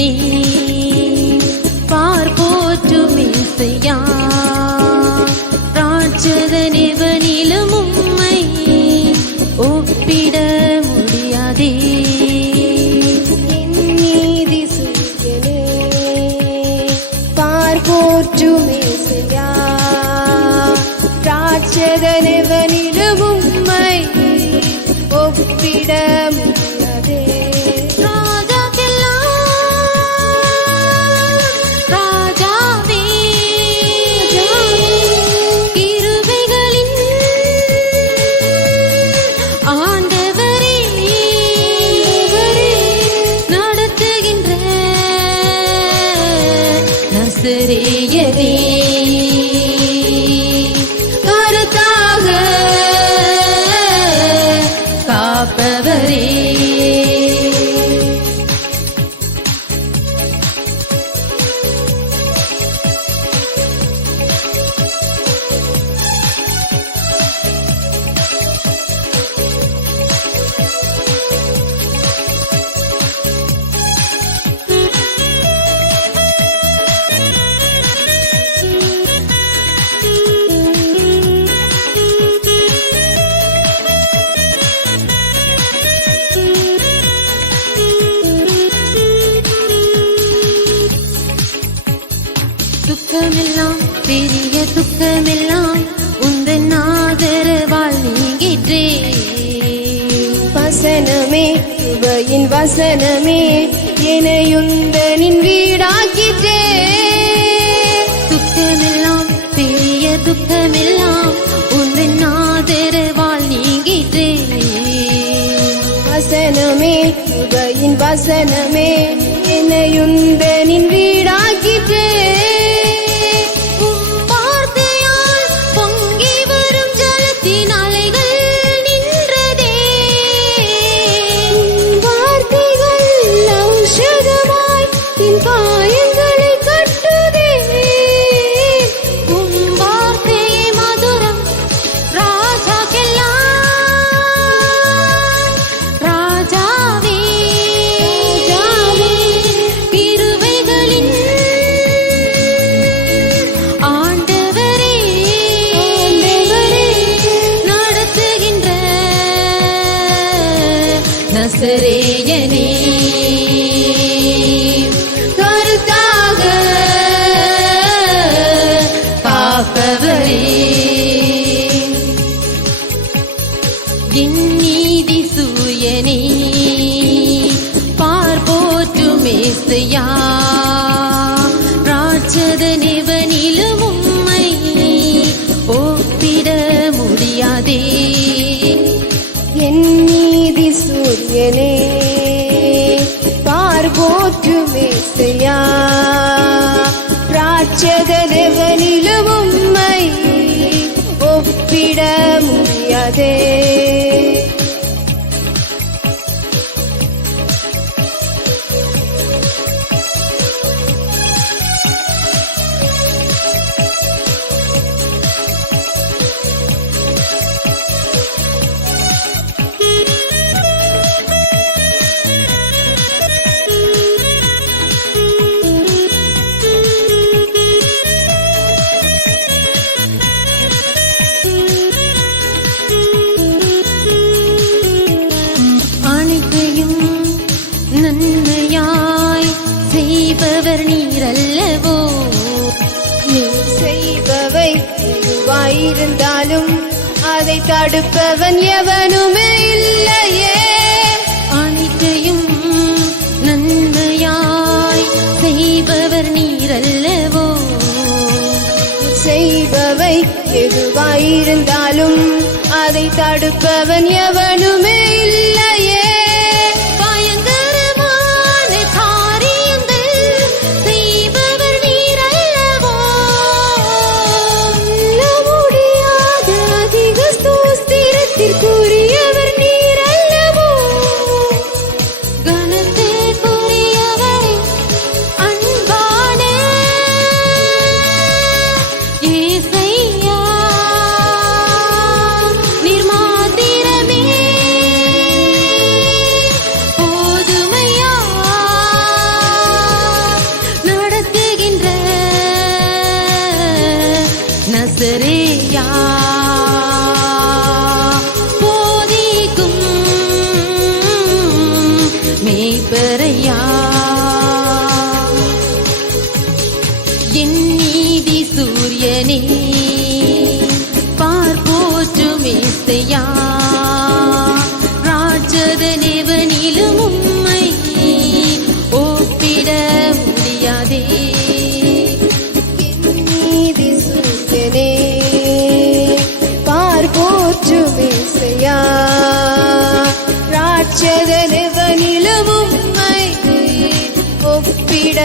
நீ. பார் போற்றுமேசையா துக்கமெல்லாம் பெரிய துக்கமெல்லாம் உந்தன் ஆதரவால் நீங்கிற்றே. வசனமே சுவையின் வசனமே எனையுந்தனின் வீடாக்கிட்டே துக்கமெல்லாம் பெரிய துக்கமெல்லாம் உந்தன் ஆதரவால் நீங்கிற்றே. வசனமே சுவையின் வசனமே நசரேயனே கருத்தாக காப்பவரே. என் நீதி சூயனே பார்போற்றுமேசையா ராட்சதனிவனிலும் மேசையா? ராட்சத உம்மை ஒப்பிட முடியாதே. நன்மையாய் செய்பவர் நீரல்லவோ? நீ செய்பவை எதுவாயிருந்தாலும் அதை தடுப்பவன் எவனுமே இல்லையே. அனைத்தையும் நன்மையாய் செய்பவர் நீரல்லவோ? செய்பவை எதுவாயிருந்தாலும் அதை தடுப்பவன் எவனுமே கத்தரேயா போதிக்கும் மேய்ப்பரையா. என் நீதி சூரியனே பார்ப்போற்றும் இசையா ராஜதனேவனிலும் உம்மை ஒப்பிட முடியாதே. இசையா ராட்சதனிவனிலும் உம்மை ஒப்பிட